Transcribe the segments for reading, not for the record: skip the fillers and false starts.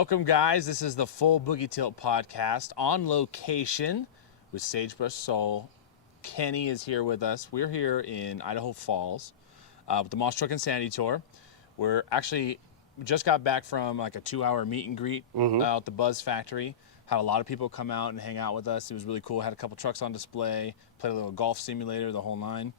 Welcome, guys. This is the Full Boogie Tilt podcast on location with Sagebrush Soul. Kenny is here with us. We're here in Idaho Falls with the Monster Truck Insanity Tour. We're actually just got back from like a 2-hour meet and greet out at the Buzz Factory. Had a lot of people come out and hang out with us. It was really cool. Had a couple trucks on display. Played a little golf simulator, the whole nine.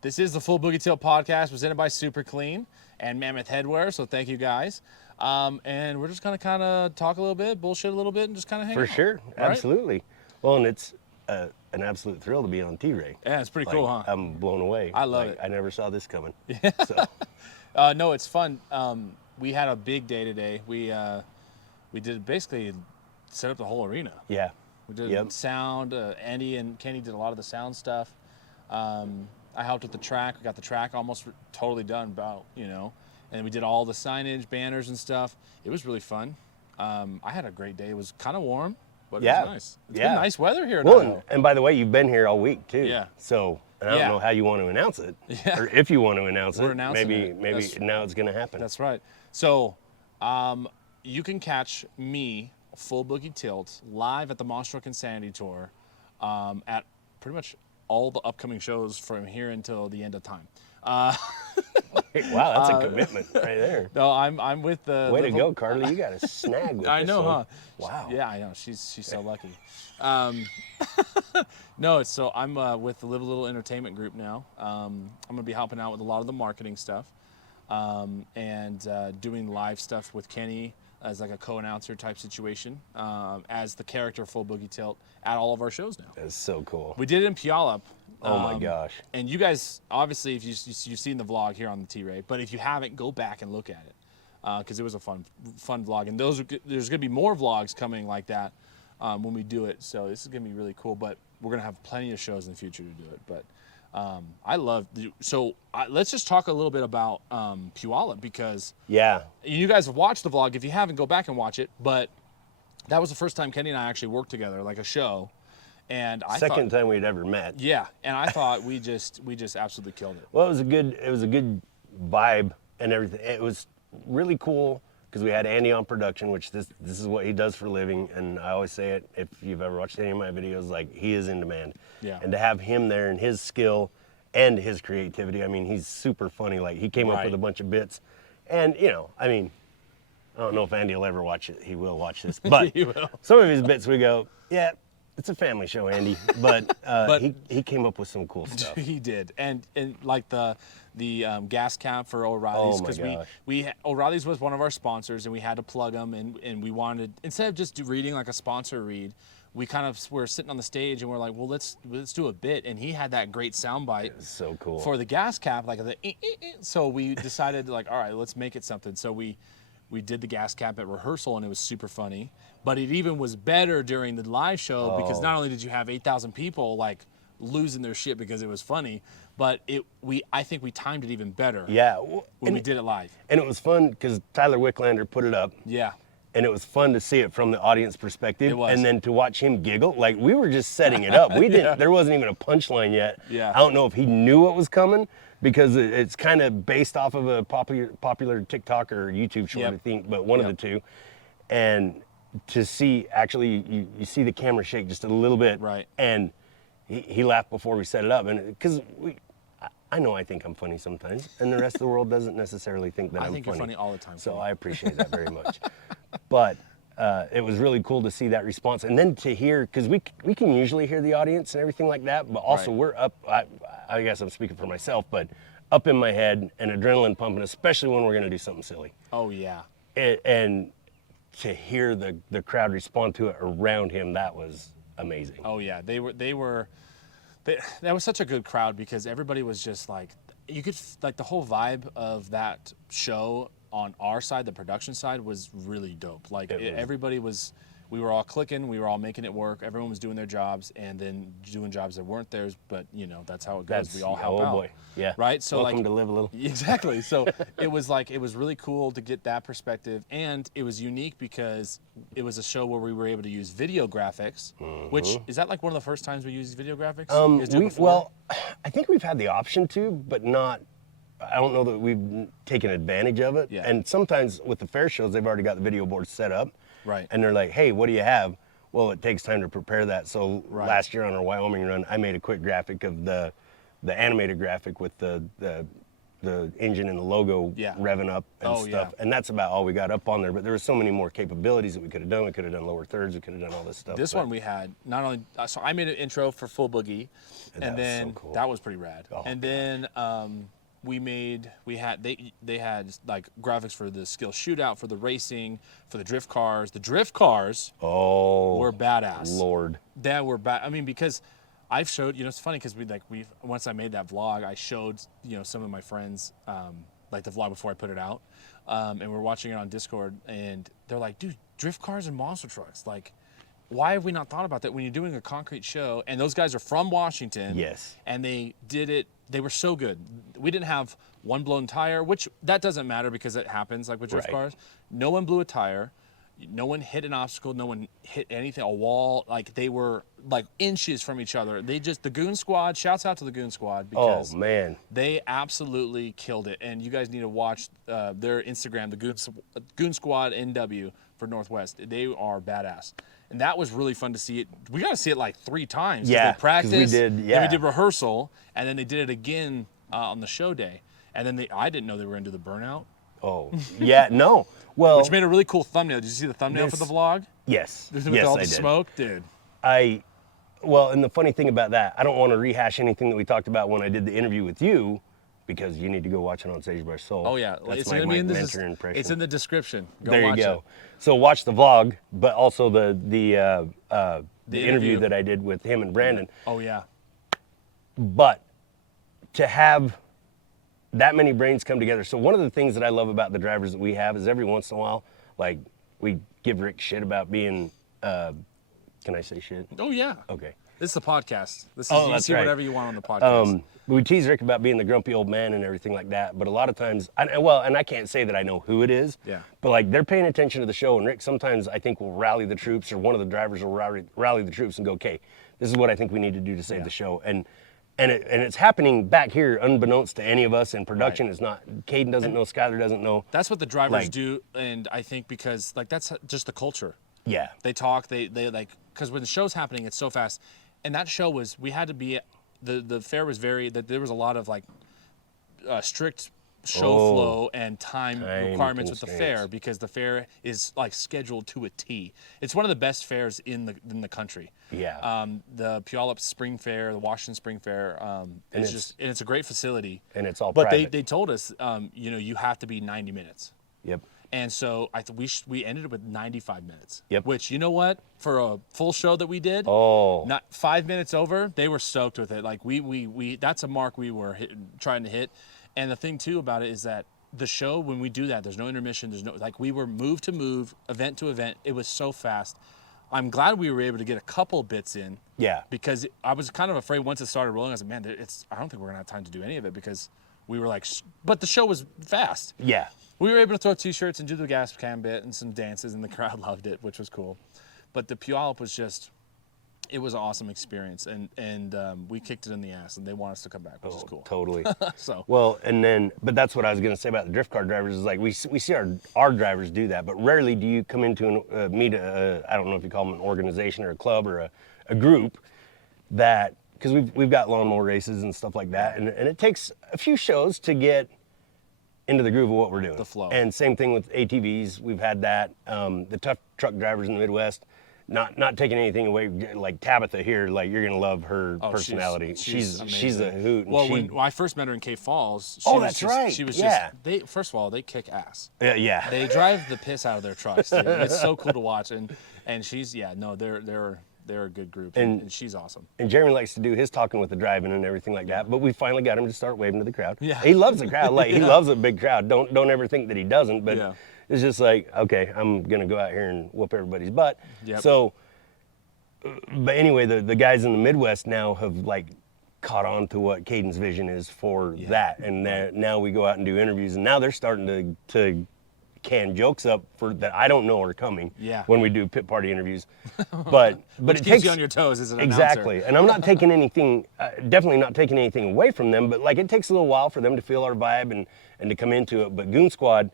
This is the Full Boogie Tilt podcast presented by Super Clean and Mammoth Headwear. So thank you, guys. And we're just going to kind of talk a little bit, bullshit a little bit, and just kind of hang out. For sure. All absolutely. Right? Well, and it's an absolute thrill to be on T.Ray. Yeah, it's pretty cool, huh? I'm blown away. I love it. I never saw this coming. Yeah. So. No, it's fun. We had a big day today. We did basically set up the whole arena. Yeah. We did sound. Andy and Kenny did a lot of the sound stuff. I helped with the track. We got the track almost totally done, and we did all the signage, banners, and stuff. It was really fun. I had a great day. It was kind of warm, but it was nice. It's been nice weather here now. And by the way, you've been here all week too. Yeah. So and I don't know how you want to announce it, or if you want to announce We're it. announcing Maybe now it's going to happen. That's right. So you can catch me, Full Boogie Tilt, live at the Monster Truck Insanity Tour at pretty much all the upcoming shows from here until the end of time. Wow, that's a commitment right there. No, I'm with the. Way to go, Carly! You got a snag with I know, this one. huh? Wow. Yeah, I know. She's so lucky. No, so I'm with the Live a Little Entertainment Group now. I'm gonna be helping out with a lot of the marketing stuff, and doing live stuff with Kenny as like a co-announcer type situation, as the character Full Boogie Tilt at all of our shows now. That's so cool. We did it in Puyallup. Oh my gosh. And you guys, obviously, if you've seen the vlog here on the T.Ray, but if you haven't, go back and look at it, because it was a fun vlog. And there's going to be more vlogs coming like that when we do it. So this is going to be really cool. But we're going to have plenty of shows in the future to do it. But I love let's just talk a little bit about Puyallup, because you guys have watched the vlog. If you haven't, go back and watch it. But that was the first time Kenny and I actually worked together, like a show. And Second time we'd ever met. Yeah, and I thought we just absolutely killed it. Well, it was a good vibe and everything. It was really cool because we had Andy on production, which this is what he does for a living. And I always say it, if you've ever watched any of my videos, like, he is in demand. Yeah. And to have him there and his skill and his creativity, I mean, he's super funny. Like, he came up with a bunch of bits. And, I mean, I don't know if Andy will ever watch it. He will watch this. But he will. Some of his bits we go, yeah, it's a family show, Andy, but he came up with some cool stuff. He did, and like the gas cap for O'Reilly's, because O'Reilly's was one of our sponsors, and we had to plug them, and we wanted, instead of just reading like a sponsor read, we kind of were sitting on the stage and we're like, well, let's do a bit, and he had that great soundbite. So cool for the gas cap, like the so we decided, like, all right, let's make it something. So we did the gas cap at rehearsal, and it was super funny. But it even was better during the live show, because not only did you have 8,000 people like losing their shit because it was funny, but I think we timed it even better. Yeah, when we did it live. And it was fun because Tyler Wicklander put it up. Yeah. And it was fun to see it from the audience perspective. It was. And then to watch him giggle, like, we were just setting it up. We didn't. There wasn't even a punchline yet. Yeah. I don't know if he knew what was coming, because it's kind of based off of a popular TikTok or YouTube short, I think, but one of the two. And to see, actually, you see the camera shake just a little bit. Right. And he laughed before we set it up. And because I know I think I'm funny sometimes, and the rest of the world doesn't necessarily think that I'm funny. I think you're funny all the time. So I appreciate that very much. But it was really cool to see that response. And then to hear, because we can usually hear the audience and everything like that, but also we're up, I guess I'm speaking for myself, but up in my head and adrenaline pumping, especially when we're going to do something silly. Oh, yeah. And to hear the crowd respond to it around him, that was amazing. Oh, yeah. That was such a good crowd, because everybody was just like, you could, like, the whole vibe of that show on our side, the production side, was really dope. Like, everybody was, we were all clicking, we were all making it work, everyone was doing their jobs, and then doing jobs that weren't theirs, but, that's how it goes. We all help out. Oh, boy. Yeah. Right? So, welcome to Live a Little. Exactly. So it was really cool to get that perspective, and it was unique because it was a show where we were able to use video graphics, which, is that like one of the first times we used video graphics? Well, I think we've had the option to, but not I don't know that we've taken advantage of it. Yeah. And sometimes with the fair shows, they've already got the video board set up. Right. And they're like, hey, what do you have? Well, it takes time to prepare that. So Right. last year on our Wyoming run, I made a quick graphic of the animated graphic with the engine and the logo Yeah. revving up and stuff. Yeah. And that's about all we got up on there. But there were so many more capabilities that we could have done. We could have done lower thirds. We could have done all this stuff. This one we had not only so I made an intro for Full Boogie, That and was then so cool. that was pretty rad. Oh, and then they had like graphics for the skill shootout, for the racing, for the drift cars. The drift cars Oh, were badass. Lord. That were bad. I mean, because I've showed, it's funny because we once I made that vlog, I showed, some of my friends, like the vlog before I put it out, and we're watching it on Discord, and they're like, dude, drift cars and monster trucks, like, why have we not thought about that when you're doing a concrete show? And those guys are from Washington. Yes. And they did it. They were so good. We didn't have one blown tire, which that doesn't matter because it happens like with drift Right. cars. No one blew a tire. No one hit an obstacle. No one hit anything, a wall. Like they were like inches from each other. The Goon Squad, shouts out to the Goon Squad because Oh, man. they absolutely killed it. And you guys need to watch their Instagram, the Goon Squad NW for Northwest. They are badass. And that was really fun to see it. We got to see it like 3 times. 'Cause Yeah, they practiced. 'cause we did, Then yeah. we did rehearsal, and then they did it again on the show day. And then I didn't know they were going to do the burnout, Oh, yeah, no. Well, which made a really cool thumbnail. Did you see the thumbnail for the vlog? yes. With Yes, all I the did. smoke, dude. Well, and the funny thing about that, I don't want to rehash anything that we talked about when I did the interview with you, because you need to go watch it on Sagebrush Soul. Oh yeah, That's it's my, going to be in mentor impression. It's in the description. Go There you watch go. it. So watch the vlog, but also the interview interview. that I did with him and Brandon. Oh yeah. But to have that many brains come together. So one of the things that I love about the drivers that we have is every once in a while, like we give Rick shit about being, can I say shit? Oh yeah. Okay. This is the podcast. This is Oh, you that's see right. whatever you want on the podcast. We tease Rick about being the grumpy old man and everything like that, but a lot of times, and I can't say that I know who it is, Yeah. but like they're paying attention to the show, and Rick sometimes I think will rally the troops, or one of the drivers will rally the troops and go, okay, this is what I think we need to do to save the show. And it's happening back here unbeknownst to any of us in production. Right. It's not, Caden doesn't know, Skyler doesn't know. That's what the drivers like- do, and I think because like that's just the culture. Yeah. They talk, they like, because when the show's happening, it's so fast. And that show was, we had to be, the fair was there was a lot of like strict show flow and time requirements with the constraints. fair, because the fair is like scheduled to a T. It's one of the best fairs in the country. Yeah. The Puyallup Spring Fair, the Washington Spring Fair, it's a great facility. And it's all But private. they told us, you have to be 90 minutes. Yep. And so we ended up with 95 minutes. Yep. Which, you know what? For a full show that we did, Oh. not 5 minutes over, they were stoked with it. Like we that's a mark we were trying to hit. And the thing too about it is that the show, when we do that, there's no intermission. There's no, like, we were move to move, event to event. It was so fast. I'm glad we were able to get a couple bits in. Yeah. Because I was kind of afraid once it started rolling. I was like, man, I don't think we're gonna have time to do any of it, because we were like, but the show was fast. Yeah. We were able to throw T-shirts and do the gas can bit and some dances, and the crowd loved it, which was cool. But the Puyallup was it was an awesome experience, and we kicked it in the ass, and they want us to come back, which is cool. Totally. So Well, but that's what I was going to say about the drift car drivers, is like we see our drivers do that, but rarely do you come into meet I don't know if you call them an organization or a club or a group that, because we've got lawnmower races and stuff like that, and it takes a few shows to get into the groove of what we're doing. The flow. And same thing with ATVs. We've had that. The tough truck drivers in the Midwest, not taking anything away, like Tabitha here, like you're gonna love her personality. She's a hoot. And well, when I first met her in Cape Falls, that's right. She was Yeah. just, first of all, they kick ass. yeah. They drive the piss out of their trucks, dude. It's so cool to watch, and she's, they're a good group, and she's awesome. And Jeremy likes to do his talking with the driving and everything like that, but we finally got him to start waving to the crowd. Yeah. He loves the crowd. Like he loves a big crowd. Don't ever think that he doesn't, but Yeah. it's just like, okay, I'm gonna go out here and whoop everybody's butt. Yep. So, but anyway, the guys in the Midwest now have like caught on to what Caden's vision is for that, and now we go out and do interviews, and now they're starting to canned jokes up for that I don't know are coming. Yeah. When we do pit party interviews, but Which it keeps takes you on your toes as an exactly. announcer. And I'm not taking anything, definitely not taking anything away from them. But like it takes a little while for them to feel our vibe and to come into it. But Goon Squad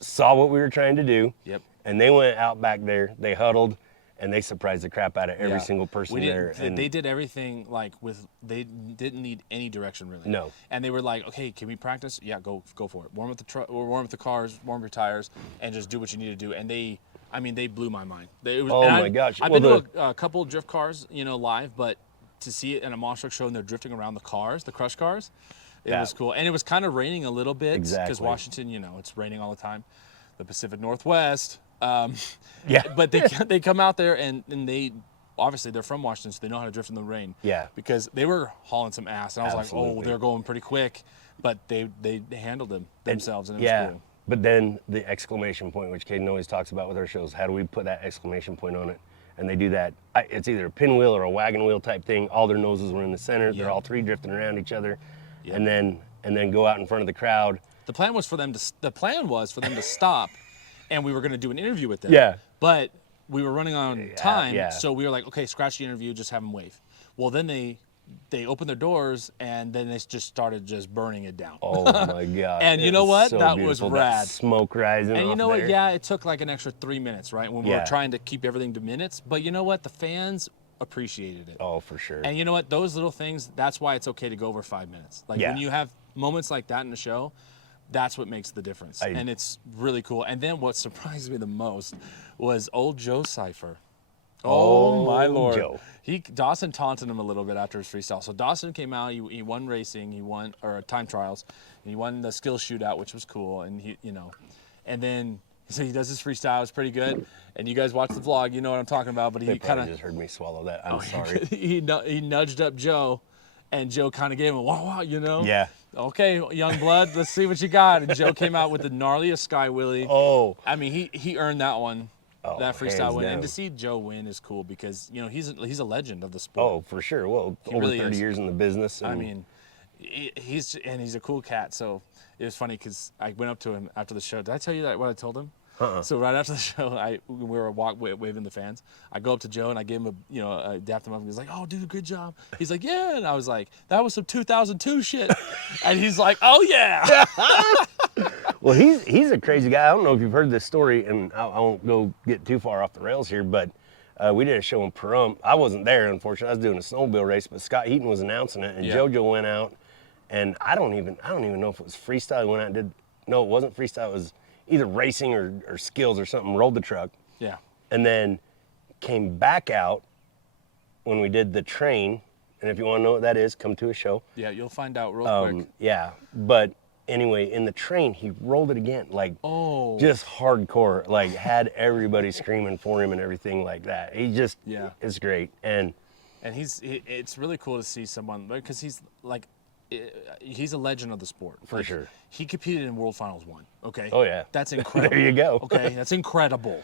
saw what we were trying to do. Yep. And they went out back there. They huddled. And they surprised the crap out of every Yeah. single person there. And They did everything like they didn't need any direction really. No. And they were like, okay, can we practice? Yeah, go for it. Warm up the truck, warm up the cars, warm up your tires, and just do what you need to do. And they blew my mind. My gosh. I've been to a couple of drift cars, live, but to see it in a monster truck show and they're drifting around the cars, the crush cars, it was cool. And it was kind of raining a little bit because Exactly. Washington, it's raining all the time. The Pacific Northwest. Yeah. But they come out there and they obviously they're from Washington, so they know how to drift in the rain. Yeah. Because they were hauling some ass, and I was like, Absolutely. oh, they're going pretty quick, but they handled themselves, and it yeah. was cool. But then the exclamation point, which Caden always talks about with our shows, how do we put that exclamation point on it? And they do that. It's either a pinwheel or a wagon wheel type thing. All their noses were in the center. Yeah. They're all three drifting around each other, Yeah. and then go out in front of the crowd. The plan was for them to stop, and we were going to do an interview with them. Yeah. But we were running on time, yeah. so we were like, okay, scratch the interview, just have them wave. Well, then they opened their doors, and then they just started just burning it down. Oh my God. And you It know was what? so That beautiful. was rad. That smoke rising And you off know what? there. Yeah, it took like an extra 3 minutes, right? When we were Yeah. trying to keep everything to minutes. But you know what? The fans appreciated it. Oh, for sure. And you know what? Those little things, that's why it's okay to go over 5 minutes. Like Yeah. when you have moments like that in the show, that's what makes the difference. And it's really cool. And then what surprised me the most was old Joe Cipher. Oh my Lord. Joe. Dawson taunted him a little bit after his freestyle. So Dawson came out, he won racing, he won time trials, and he won the skill shootout, which was cool. And and then so he does his freestyle, it's pretty good. And you guys watch the vlog, you know what I'm talking about. But They he probably kind of just heard me swallow that. I'm sorry. he nudged up Joe, and Joe kind of gave him a wow, Yeah. Okay, young blood, let's see what you got. And Joe came out with the gnarliest sky wheelie. Oh. I mean, he earned that one, Oh, that freestyle hands win. down. And to see Joe win is cool because he's a legend of the sport. Oh, for sure. Well, over really 30 is. years in the business. I and- mean, he's a cool cat. So it was funny because I went up to him after the show. Did I tell you that what I told him? So right after the show, we were waving the fans. I go up to Joe and I gave him I dapped him up and he's like, "Oh, dude, good job." He's like, "Yeah," and I was like, "That was some 2002 shit," and he's like, "Oh yeah." Well, he's a crazy guy. I don't know if you've heard this story, and I won't go get too far off the rails here, but we did a show in Puyallup. I wasn't there, unfortunately. I was doing a snowmobile race, but Scott Heaton was announcing it, and Yeah. JoJo went out, and I don't even know if it was freestyle. He went out and did. No, it wasn't freestyle. It was either racing or skills or something. Rolled the truck, Yeah. and then came back out when we did the train. And if you want to know what that is, come to a show. Yeah, you'll find out real quick. Yeah, but anyway, in the train, he rolled it again, like just hardcore, like had everybody screaming for him and everything like that. He just, it's great. And it's really cool to see someone, because he's a legend of the sport. For sure. He competed in World Finals 1, okay? Oh, yeah. That's incredible. There you go. Okay, that's incredible.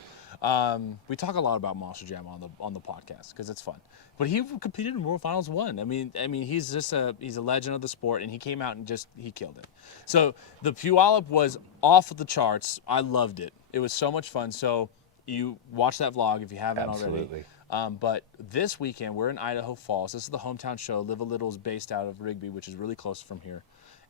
We talk a lot about Monster Jam on the podcast because it's fun. But he competed in World Finals 1. I mean, he's just he's a legend of the sport, and he came out and he killed it. So the Puyallup was off of the charts. I loved it. It was so much fun. So you watch that vlog if you haven't Absolutely. already. But this weekend we're in Idaho Falls. This is the hometown show. Live a Little is based out of Rigby, which is really close from here.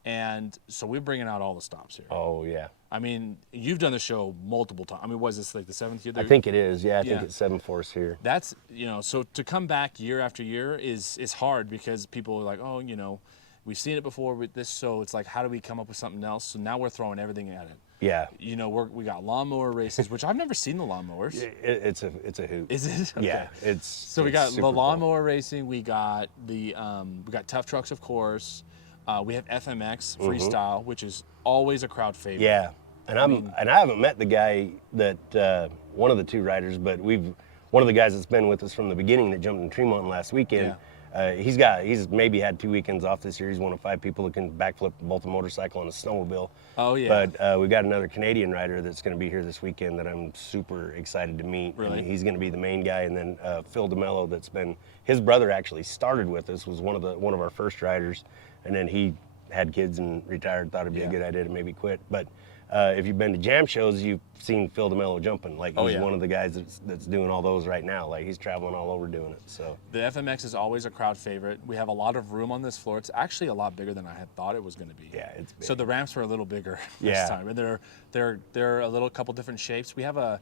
And so we're bringing out all the stops here. Oh, yeah. I mean, you've done the show multiple times. I mean, was this like the 7th year? I think it is. Yeah, I think Yeah. it's 7-4 here. That's, so to come back year after year is hard because people are like, oh, we've seen it before with this, so it's like, how do we come up with something else? So now we're throwing everything at it. Yeah. We got lawnmower races, which I've never seen the lawnmowers. It's a hoot. Is it? Okay. Yeah, it's So we it's got super the cool. lawnmower racing. We got we got tough trucks, of course. We have FMX freestyle, which is always a crowd favorite. Yeah, and I haven't met the guy that one of the two riders, but one of the guys that's been with us from the beginning that jumped in Tremont last weekend. He's maybe had 2 weekends off this year. He's one of 5 people that can backflip both a motorcycle and a snowmobile. Oh yeah. But we got another Canadian rider that's going to be here this weekend that I'm super excited to meet. Really? And he's going to be the main guy, and then Phil DeMello, that's been his brother actually started with us, was one of our first riders, and then he had kids and retired. Thought it'd be a good idea to maybe quit, but. If you've been to jam shows, you've seen Phil DeMello jumping. Like he's yeah. one of the guys that's doing all those right now. Like he's traveling all over doing it. So The FMX is always a crowd favorite. We have a lot of room on this floor. It's actually a lot bigger than I had thought it was going to be. yeah, it's big. So the ramps were a little bigger Yeah. this time, and they're a little couple different shapes. We have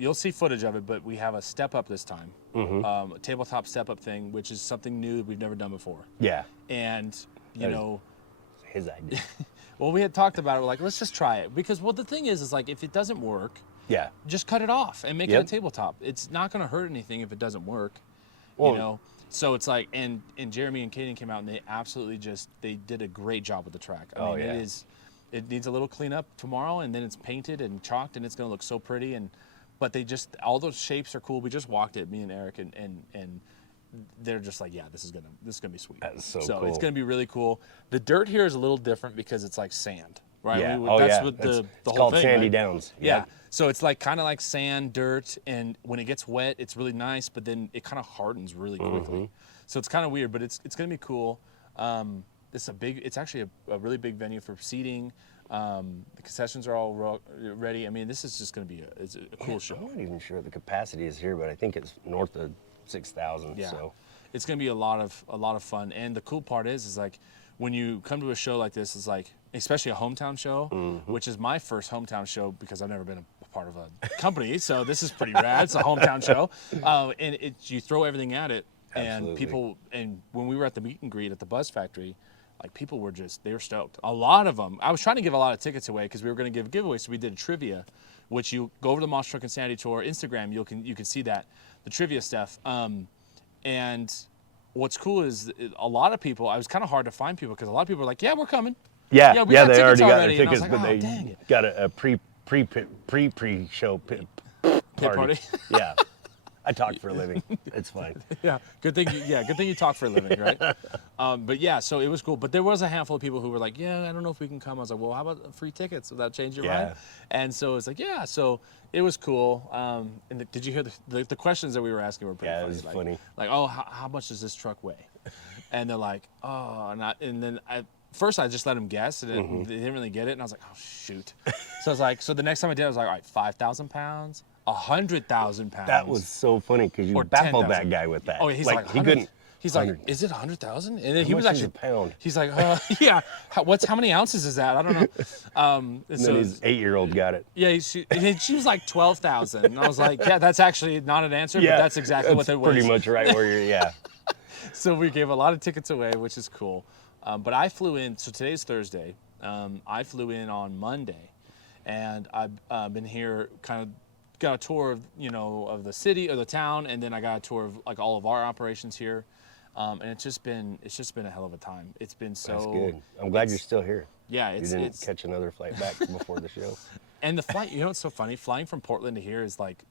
you'll see footage of it, but we have a step up this time, a tabletop step up thing, which is something new that we've never done before. Yeah, And you That is- know, his idea. well, we had talked about it. We're like, let's just try it because the thing is like if it doesn't work, Yeah. just cut it off and make it Yep. a tabletop. It's not going to hurt anything if it doesn't work, Well- you know. So it's like, and Jeremy and Kaden came out and they absolutely they did a great job with the track. I mean, yeah. it needs a little cleanup tomorrow, and then it's painted and chalked, and it's going to look so pretty. But all those shapes are cool. We just walked it, me and Eric, and they're just like, yeah, this is gonna be sweet. That's so it's cool. gonna be really cool. The dirt here is a little different because it's like sand, right? Yeah. That's yeah. what It's the whole called thing, Sandy right? Downs. Yeah. Yep. So it's like kind of like sand, dirt, and when it gets wet, it's really nice, but then it kind of hardens really quickly. So it's kind of weird, but it's gonna be cool. It's actually a really big venue for seating. The concessions are all ready. I mean, this is just gonna be a cool show. I'm not even sure what the capacity is here, but I think it's north of 6,000. Yeah. So It's gonna be a lot of fun. And the cool part is like when you come to a show like this, it's like, especially a hometown show, which is my first hometown show because I've never been a part of a company. So this is pretty rad. It's a hometown show. And you throw everything at it. Absolutely. And when we were at the meet and greet at the Buzz Factory, like people were they were stoked. A lot of them. I was trying to give a lot of tickets away because we were going to give giveaways. So we did a trivia, which you go over to the Monster Truck Insanity Tour Instagram. You can see that, the trivia stuff. And what's cool is a lot of people. I was kind of hard to find people because a lot of people were like, "Yeah, we're coming." yeah, we got they tickets already got already. their And I was tickets, like, but "Oh, dang they it." got a pre-show Pit party. party. Yeah. I talk for a living. It's fine. Yeah, good thing you talk for a living, right? But yeah, so it was cool. But there was a handful of people who were like, "Yeah, I don't know if we can come." I was like, "Well, how about free tickets? Would that change your mind?" And so it's like, yeah. So it was cool. And did you hear the questions that we were asking were pretty funny. Yeah, it was funny. Like, oh, how much does this truck weigh? And they're like, oh, and then first I just let them guess, and they didn't really get it. And I was like, oh shoot. So I was like, so the next time I did, I was like, all right, 5,000 pounds. 100,000 pounds. That was so funny because you Or baffled 10,000. that guy with that. Oh, he's like he 100. couldn't. He's like, 100. is it 100,000? And then he How was much is actually a pound? He's like, yeah. How many ounces is that? I don't know. And then his 8-year-old got it. Yeah, she was like 12,000, and I was like, yeah, that's actually not an answer, but that's exactly what it was. Pretty much right where you're. Yeah. So we gave a lot of tickets away, which is cool. But I flew in. So today's Thursday. I flew in on Monday, and I've been here kind of. Got a tour of of the city or the town, and then I got a tour of like all of our operations here, and it's just been a hell of a time. It's been so. That's good. I'm glad you're still here. Yeah, You didn't catch another flight back before the show. And the flight, what's so funny? Flying from Portland to here is like,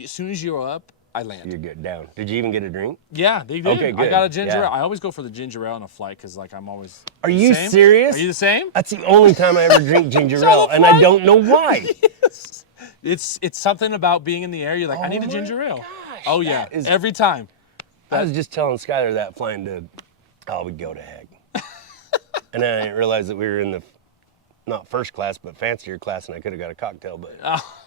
as soon as you're up, I land. You're good down. Did you even get a drink? Yeah, they did. Okay, I good. got a ginger ale. Yeah. I always go for the ginger ale on a flight because like I'm always. Are you Same? serious? Are you the same? That's the only time I ever drink ginger on ale, the and I flight? don't know why. It's something about being in the air. You're like, I need a my ginger ale. gosh, Oh yeah, that is- every time. I was just telling Skylar that flying to, we go to heck. And then I didn't realize that we were in the, not first class, but fancier class, and I could have got a cocktail, but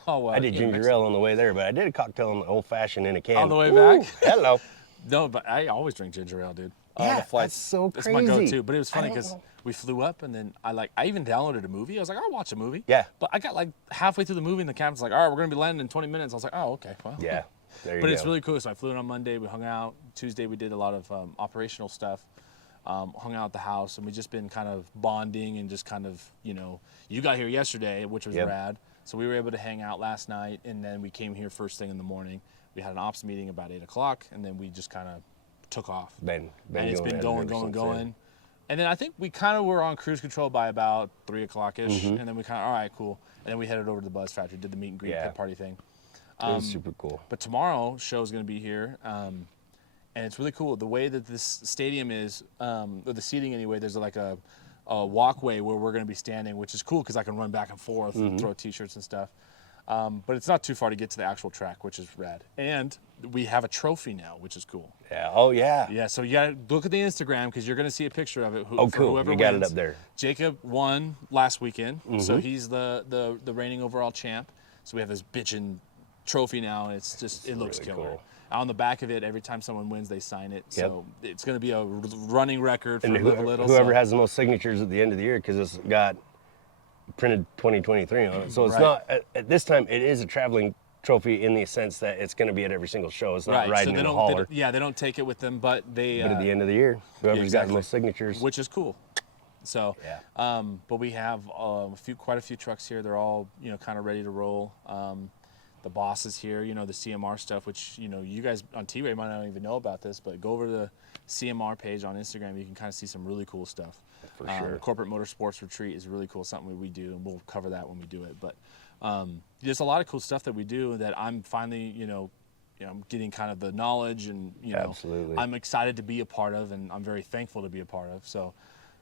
Oh well. I did ginger ale on the way there, but I did a cocktail on the old fashioned in a can. On the way Ooh, back? Hello. No, but I always drink ginger ale, dude. On Yeah, the flights. that's so It's my crazy. go-to. But it was funny I don't because know. we flew up and then I even downloaded a movie. I was like, I'll watch a movie. Yeah. But I got like halfway through the movie and the captain's like, all right, we're gonna be landing in 20 minutes. I was like, oh, okay. Well. Yeah, there you But go. it's really cool. So I flew in on Monday. We hung out. Tuesday we did a lot of operational stuff. Hung out at the house, and we just been kind of bonding and just kind of, you got here yesterday, which was Yep. rad. So we were able to hang out last night, and then we came here first thing in the morning. We had an ops meeting about 8 o'clock, and then we just kind of took off. Been And it's been going, ever going, since going. then. And then I think we kind of were on cruise control by about 3 o'clock-ish, Mm-hmm. and then we kind of, all right, cool. And then we headed over to the Buzz Factory, did the meet and greet Yeah. pit party thing. It was super cool. But tomorrow, show's going to be here, and it's really cool. The way that this stadium is, or the seating anyway, there's like a walkway where we're going to be standing, which is cool because I can run back and forth and throw T-shirts and stuff. But it's not too far to get to the actual track, which is rad. And we have a trophy now, which is cool. Yeah. Oh, yeah. Yeah, so you got to look at the Instagram because you're going to see a picture of it. Oh, cool. Whoever You got wins. it up there. Jacob won last weekend, so he's the reigning overall champ. So we have this bitchin' trophy now, and it looks really killer. cool. On the back of it, every time someone wins, they sign it. So it's going to be a running record for Live a Little. Whoever has the most signatures at the end of the year, because it's got printed 2023 on it. So it's not, at this time, it is a traveling trophy in the sense that it's going to be at every single show. It's not riding in a hauler. They don't take it with them, but they. But at the end of the year, whoever's got the most signatures. Which is cool. So, but we have quite a few trucks here. They're all, kind of ready to roll. The boss is here, the CMR stuff, which, you guys on T.Ray might not even know about this, but go over to the CMR page on Instagram. You can kind of see some really cool stuff. For sure. The Corporate Motorsports Retreat is really cool, something we do, and we'll cover that when we do it. But there's a lot of cool stuff that we do that I'm finally, I'm getting kind of the knowledge and, Absolutely. I'm excited to be a part of, and I'm very thankful to be a part of. So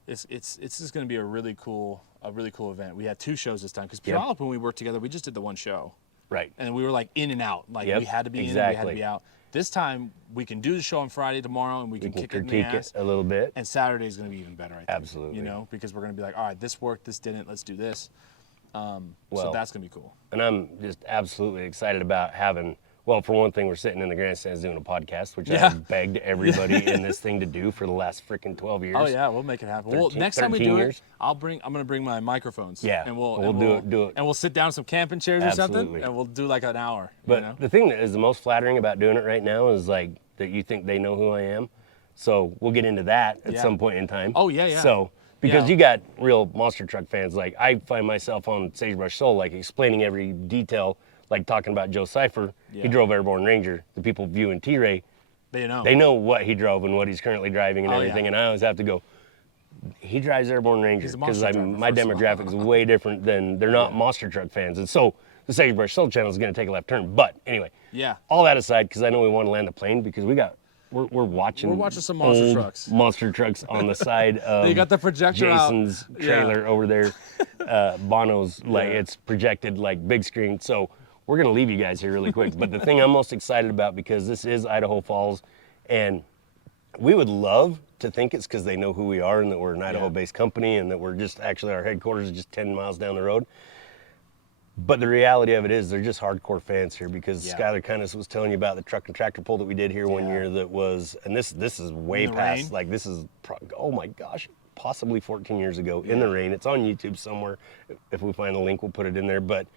it's just going to be a really cool event. We had 2 shows this time because Puyallup, when we worked together, we just did the 1 show. Right. And we were like in and out. Like we had to be in, we had to be out. This time we can do the show on Friday tomorrow, and we can kick it in the ass a little bit. And Saturday is going to be even better, I think. Absolutely. Because we're going to be like, all right, this worked, this didn't, let's do this. So that's going to be cool. And I'm just absolutely excited about having. Well, for one thing, we're sitting in the grandstands doing a podcast, which I've begged everybody in this thing to do for the last freaking 12 years. Oh yeah, we'll make it happen. Next time we do it, I'm gonna bring my microphones. Yeah, and we'll do it. And we'll sit down in some camping chairs or something, and we'll do like an hour. But the thing that is the most flattering about doing it right now is like that you think they know who I am. So we'll get into that at some point in time. Oh yeah. So because you got real monster truck fans, like I find myself on Sagebrush Soul, like explaining every detail. Like talking about Joe Cipher, he drove Airborne Ranger. The people viewing T.Ray, they know what he drove and what he's currently driving and everything. And I always have to go, he drives Airborne Ranger because my demographic is way different than they're not monster truck fans. And so the Sagebrush Soul channel is going to take a left turn. But anyway, all that aside, because I know we want to land the plane because we're watching some monster trucks. Monster trucks on the side of they got the projector Jason's trailer over there. Bono's it's projected like big screen. So we're going to leave you guys here really quick. But the thing I'm most excited about, because this is Idaho Falls, and we would love to think it's because they know who we are and that we're an Idaho-based company and that we're just actually our headquarters is just 10 miles down the road. But the reality of it is they're just hardcore fans here because Skylar kind of was telling you about the truck and tractor pull that we did here one year that was, and this is way past, like this is, oh my gosh, possibly 14 years ago in the rain. It's on YouTube somewhere. If we find the link, we'll put it in there. But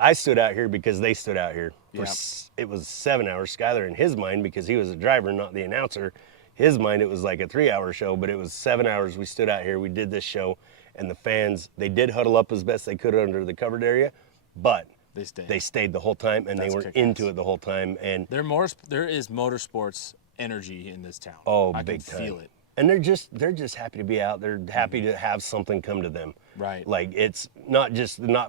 I stood out here because they stood out here. It was 7 hours. Skylar, in his mind, because he was a driver, not the announcer, his mind, it was like a 3-hour show, but it was 7 hours. We stood out here. We did this show, and the fans, they did huddle up as best they could under the covered area, but they stayed the whole time, and they were into it the whole time. And there is motorsports energy in this town. Oh, I big can time. feel it. And they're just happy to be out. They're happy to have something come to them. Right. Like it's not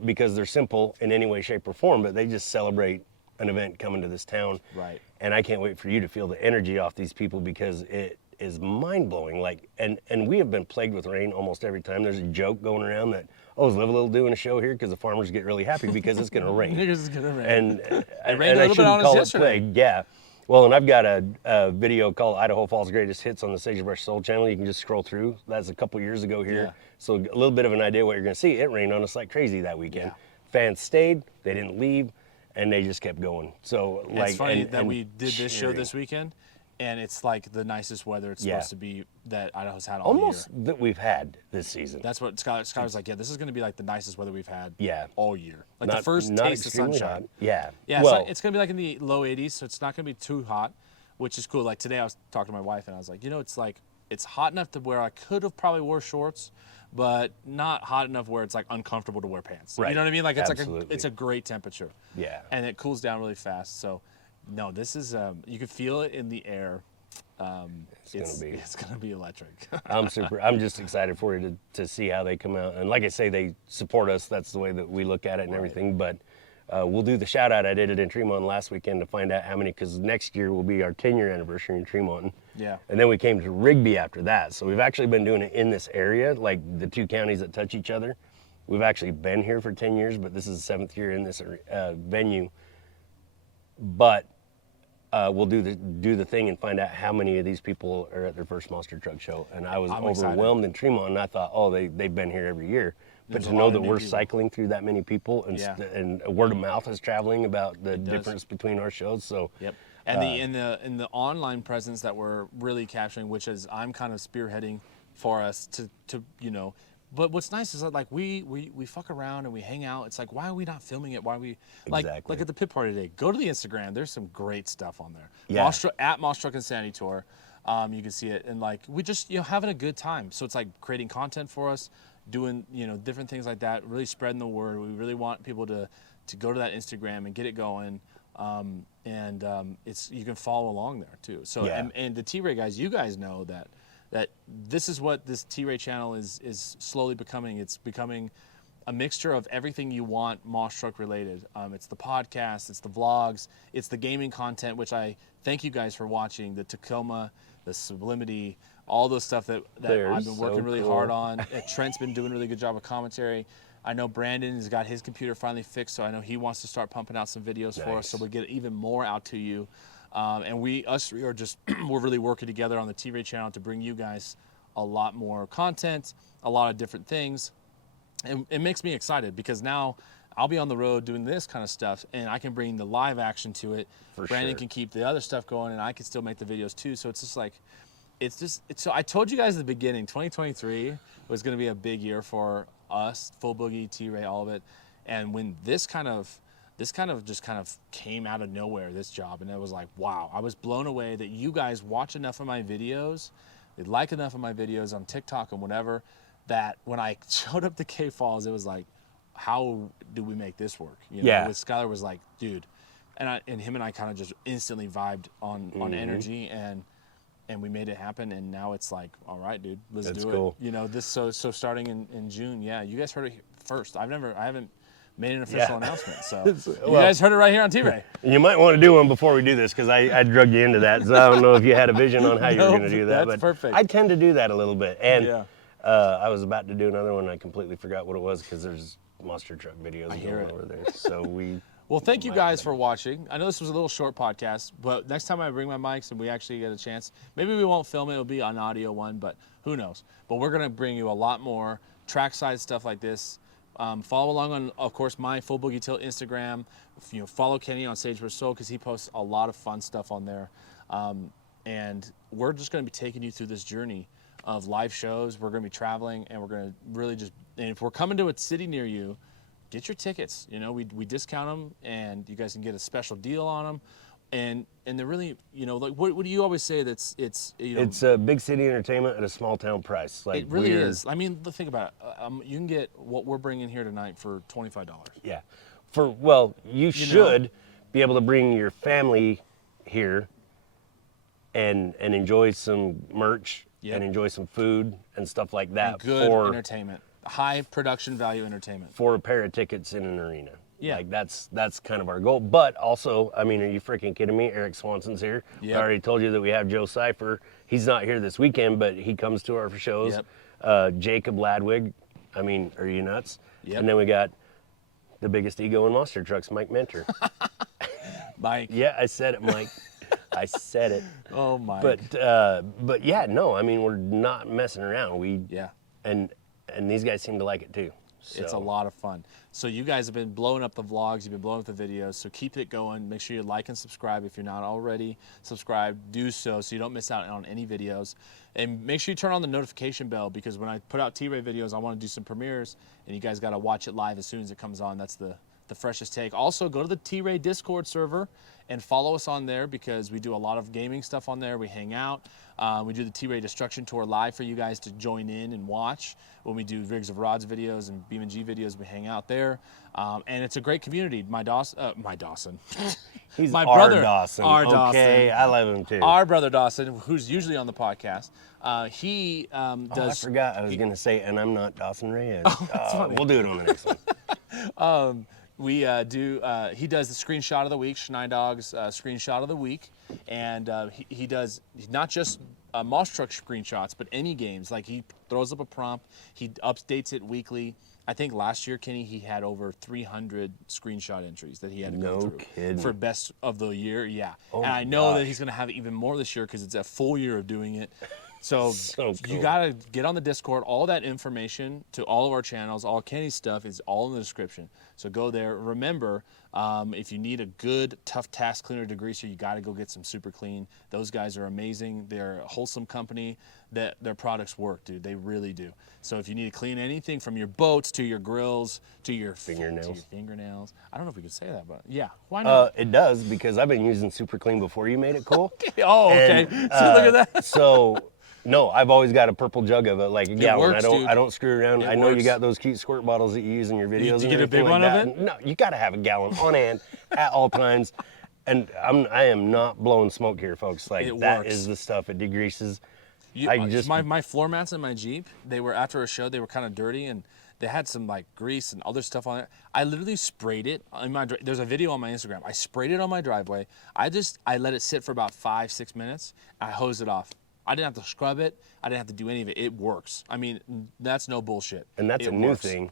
because they're simple in any way, shape, or form, but they just celebrate an event coming to this town. Right. And I can't wait for you to feel the energy off these people because it is mind blowing. Like and we have been plagued with rain almost every time. There's a joke going around that is Live a Little doing a show here because the farmers get really happy because it's going to rain. It's going to rain. And it rained a little bit on us yesterday. Plague. Yeah. Well, and I've got a video called Idaho Falls Greatest Hits on the Sagebrush Soul channel. You can just scroll through. That's a couple years ago here. So a little bit of an idea what you're going to see. It rained on us like crazy that weekend. Fans stayed. They didn't leave. And they just kept going. So like, it's funny that we did this show this weekend, and it's like the nicest weather it's supposed to be that Idaho's had all almost year. That we've had this season. That's what Skylar was like. Yeah, this is going to be like the nicest weather we've had. All year. Like not, the first taste of sunshine. Hot. Yeah. Yeah. Well, it's going to be like in the low 80s, so it's not going to be too hot, which is cool. Like today, I was talking to my wife, and I was like, it's hot enough to where I could have probably wore shorts, but not hot enough where it's like uncomfortable to wear pants. Right. You know what I mean? Like it's Absolutely. it's a great temperature. Yeah. And it cools down really fast. So, no, this is you can feel it in the air. It's gonna be electric. I'm just excited for you to see how they come out. And like I say, they support us. That's the way that we look at it and everything. But we'll do the shout out. I did it in Tremont last weekend to find out how many, because next year will be our 10-year anniversary in Tremont. Yeah. And then we came to Rigby after that. So we've actually been doing it in this area, like the two counties that touch each other. We've actually been here for 10 years, but this is the 7th year in this venue. But we'll do the thing and find out how many of these people are at their first monster truck show. And I was overwhelmed in Tremont, and I thought, oh, they've been here every year. But to know that we're cycling through that many people, and word of mouth is traveling about the difference between our shows. So yep. And the online presence that we're really capturing, which is I'm kind of spearheading for us to you know. But what's nice is that like we fuck around and we hang out. It's like, why are we not filming it? Why are we like at the pit party today? Go to the Instagram. There's some great stuff on there. Yeah. At Moss Truck Insanity Tour, you can see it, and like we just having a good time. So it's like creating content for us, doing different things like that. Really spreading the word. We really want people to go to that Instagram and get it going. It's you can follow along there too. So and the T.Ray guys, you guys know that this is what this T.Ray channel is slowly becoming. It's becoming a mixture of everything you want Moss Truck related. It's the podcast, it's the vlogs, it's the gaming content, which I thank you guys for watching. The Tacoma, the Sublimity, all those stuff that I've been working really hard on. Trent's been doing a really good job of commentary. I know Brandon has got his computer finally fixed, so I know he wants to start pumping out some videos for us, so we'll get even more out to you. And us three are just, we're really working together on the T.Ray channel to bring you guys a lot more content, a lot of different things. And it makes me excited because now I'll be on the road doing this kind of stuff and I can bring the live action to it. Brandon can keep the other stuff going and I can still make the videos too. So it's just like, so I told you guys at the beginning, 2023 was going to be a big year for us, Full Boogie, T.Ray, all of it. And when this kind of came out of nowhere, this job, and it was like, wow, I was blown away that you guys watch enough of my videos, they like enough of my videos on TikTok and whatever, that when I showed up to K Falls, it was like, how do we make this work? Skylar was like, dude, and him and I kind of just instantly vibed on energy, and we made it happen, and now it's like, all right, dude, let's do it. So starting in June, you guys heard it first. I haven't made an official announcement, so you guys heard it right here on T.Ray. You might want to do one before we do this because I drug you into that. So I don't know if you had a vision on how you were going to do that. That's perfect. I tend to do that a little bit, and I was about to do another one. I completely forgot what it was because there's monster truck videos going over there. So we. Well, thank you guys for watching. I know this was a little short podcast, but next time I bring my mics and we actually get a chance, maybe we won't film it. It'll be an audio one, but who knows? But we're going to bring you a lot more trackside stuff like this. Follow along on, of course, my Full Boogie Tilt Instagram. Follow Kenny on Sagebrush Soul because he posts a lot of fun stuff on there. And we're just going to be taking you through this journey of live shows. We're going to be traveling, and we're going to really and if we're coming to a city near you, get your tickets. We discount them, and you guys can get a special deal on them. And they're really, like what do you always say? It's a big city entertainment at a small town price. Like it really is. I mean, think about it. You can get what we're bringing here tonight for $25. Yeah, you should be able to bring your family here and enjoy some merch and enjoy some food and stuff like that. And good entertainment, high production value entertainment for a pair of tickets in an arena. Yeah, like that's kind of our goal. But also, I mean, are you freaking kidding me? Eric Swanson's here. Yep. I already told you that we have Joe Cipher. He's not here this weekend, but he comes to our shows. Yep. Jacob Ladwig. I mean, are you nuts? Yep. And then we got the biggest ego in monster trucks, Mike Mentor. Mike. Yeah, I said it, Mike. I said it. Oh, Mike. But yeah, no. I mean, we're not messing around. And these guys seem to like it too. So. It's a lot of fun. So you guys have been blowing up the vlogs, you've been blowing up the videos, so keep it going. Make sure you like and subscribe. If you're not already subscribed, do so you don't miss out on any videos. And make sure you turn on the notification bell because when I put out T.Ray videos, I want to do some premieres, and you guys got to watch it live as soon as it comes on. That's the freshest take. Also, go to the T.Ray Discord server and follow us on there because we do a lot of gaming stuff on there. We hang out. We do the T.Ray Destruction Tour live for you guys to join in and watch. When we do Rigs of Rods videos and Beam and G videos, we hang out there. And it's a great community. My Dawson. He's my our brother, Dawson. Our Dawson. Okay, I love him too. Our brother Dawson, who's usually on the podcast. He does. I forgot. I was going to say, and I'm not Dawson Rayas. We'll do it on the next one. He does the screenshot of the week, Schnei Dog's screenshot of the week, and he does not just Moss Truck screenshots, but any games. Like he throws up a prompt, he updates it weekly, I think last year, Kenny, he had over 300 screenshot entries that he had to go No through kidding. for best of the year. Yeah, Oh and my I know that gosh. he's going to have even more this year because it's a full year of doing it. So, So you cool. got to get on the Discord. All that information to all of our channels, all Kenny's stuff is all in the description. So go there. Remember, if you need a good, tough task cleaner degreaser, you got to go get some Super Clean. Those guys are amazing. They're a wholesome company. That their products work, dude. They really do. So if you need to clean anything from your boats to your grills to your fingernails. I don't know if we could say that, but yeah, why not? It does, because I've been using Super Clean before you made it cool. Oh, okay. And, See, look at that. So, no, I've always got a purple jug of it, like a gallon. works, I dude. don't screw around. It I know works. you got those cute squirt bottles that you use in your videos. You and get a big everything one like of that. it? No, you got to have a gallon on hand at all times. And I am not blowing smoke here, folks. Like, It that works. is the stuff. It degreases. My floor mats in my Jeep, they were after a show, they were kind of dirty and they had some like grease and other stuff on it. I literally sprayed it on there's a video on my Instagram. I sprayed it on my driveway. I let it sit for about 5-6 minutes. I hosed it off. I didn't have to scrub it. I didn't have to do any of it. It works. I mean, that's no bullshit. And that's It a new works. thing.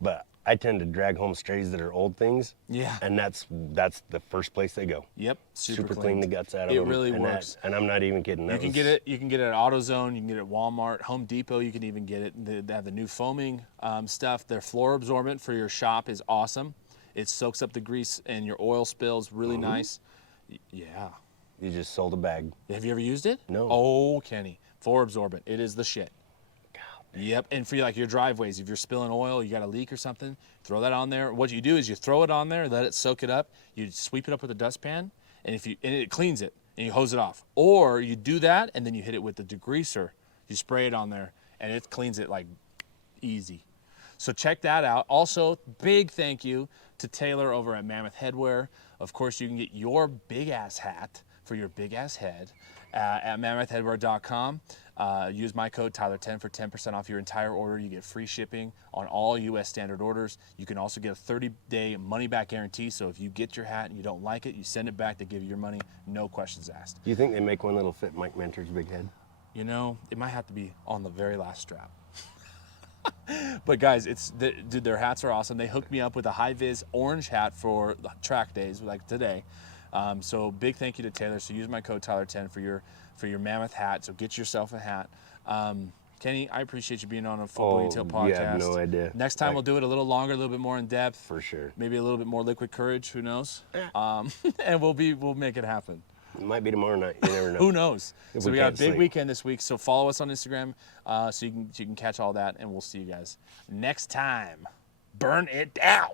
But I tend to drag home strays that are old things. Yeah. And that's the first place they go. Yep. Super clean the guts out of It them. really and works. And I'm not even kidding. You can get it at AutoZone. You can get it at Walmart, Home Depot. You can even get it. They have the new foaming stuff. Their floor absorbent for your shop is awesome. It soaks up the grease and your oil spills. Really nice. Yeah. You just sold a bag. Have you ever used it? No. Oh, Kenny, floor absorbent. It is the shit. Yep, and for like your driveways, if you're spilling oil, you got a leak or something, throw that on there. What you do is you throw it on there, let it soak it up. You sweep it up with a dustpan, and it cleans it, and you hose it off. Or you do that, and then you hit it with the degreaser. You spray it on there, and it cleans it like easy. So check that out. Also, big thank you to Taylor over at Mammoth Headwear. Of course, you can get your big ass hat for your big ass head at mammothheadwear.com. Use my code Tyler10 for 10% off your entire order. You get free shipping on all U.S. standard orders. You can also get a 30-day money-back guarantee. So if you get your hat and you don't like it, you send it back. They give you your money, no questions asked. Do you think they make one that'll fit Mike Mentor's big head? You know, it might have to be on the very last strap. But guys, dude, their hats are awesome. They hooked me up with a high-vis orange hat for track days, like today. So big thank you to Taylor. So use my code Tyler10 for your Mammoth hat. So get yourself a hat. Kenny, I appreciate you being on a Full Boogie Tail podcast. You have no idea. Next time we'll do it a little longer, a little bit more in depth. For sure. Maybe a little bit more liquid courage. Who knows? And we'll make it happen. It might be tomorrow night. You never know. Who knows? So we got a can't big sleep. weekend this week. So follow us on Instagram so you can catch all that, and we'll see you guys next time. Burn it down.